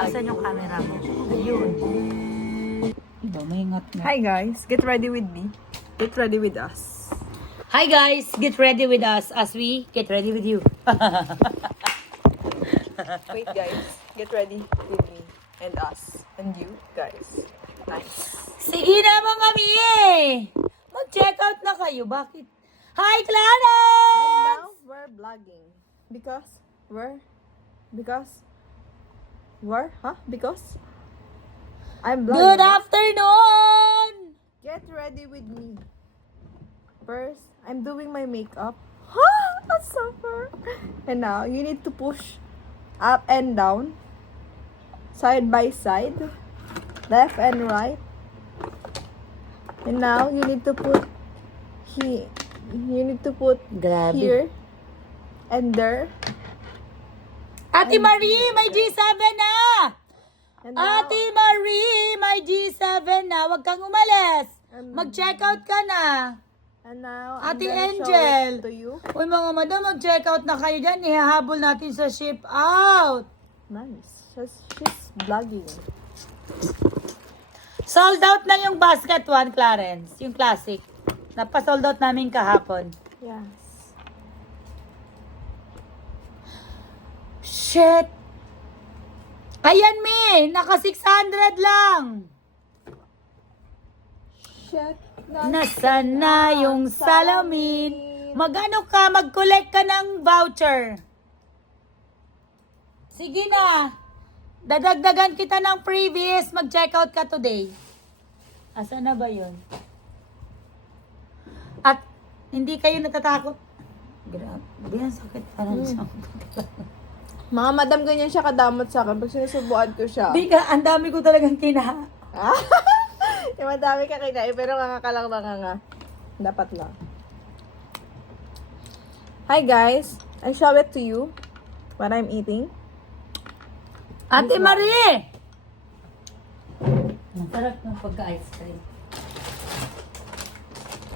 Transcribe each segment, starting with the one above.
Asan yung camera mo? Ayun. Iba, may ingat na. Hi guys, get ready with me. Get ready with us. Hi guys, get ready with us as we get ready with you. Wait guys, get ready with me and us and you guys. Nice. Sige na mga miye! Mag-check out na kayo. Bakit? Hi, Clarence! And now we're vlogging because I'm vlogging. Good afternoon! Get ready with me. First, I'm doing my makeup. That's so far. And now you need to push up and down, side by side, left and right. And now you need to put Grabe. here and there. Ate Marie, may G7 na! And now, Ate Marie, may G7 na. Huwag kang umalis. Mag-check out ka na. and now Ate I'm gonna show Angel. it to you. Uy mga madam, mag-check out na kayo dyan. Ihahabol natin sa ship out. Nice. She's vlogging. Sold out na yung basket one, Clarence. Yung classic. Napa-sold out namin kahapon. Yes. Shit! Ayan, me! Naka 600 lang! Shit. Nasaan na yung salamin? Mag-ano ka? Mag-collect ka ng voucher. Sige na. Dadagdagan kita ng previous. Mag-check out ka today. Asa na ba yun? At hindi kayo natatakot. Grabe, ang sakit parang sa... Mga madam, ganyan siya kadamot sa akin. Pag sinusubuan ko siya. Biga, ang dami ko talagang kina. Yung madami ka kinain, pero nga lang nga. Dapat lang. Hi guys, I show it to you what I'm eating. Ate Marie! Ang sarap ng pagka-ice cream.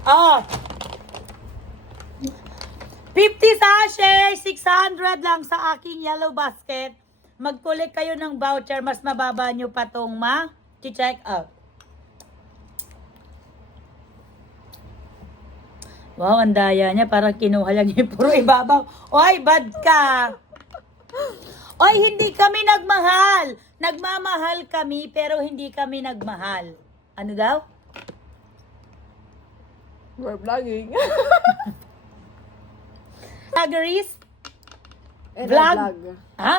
Oh! 50 sachet, 600 lang sa aking yellow basket. Mag-collect kayo ng voucher, mas mababa nyo pa tong ma-check out. Wow, ang daya niya. Parang kinuha lang yung puro ibabaw. Oy, bad ka! Oy, hindi kami nagmahal. Nagmamahal kami, pero hindi kami nagmahal. Ano daw? We're vlogging. Vloggeries? And Vlog? I vlog. Ha?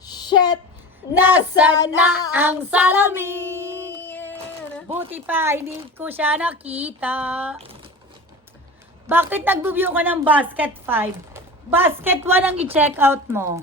Shit! Nasaan na ang salamin? Buti pa, hindi ko siya nakita. Bakit nag-view ka ng basket 5? Basket 1 ang i-check out mo.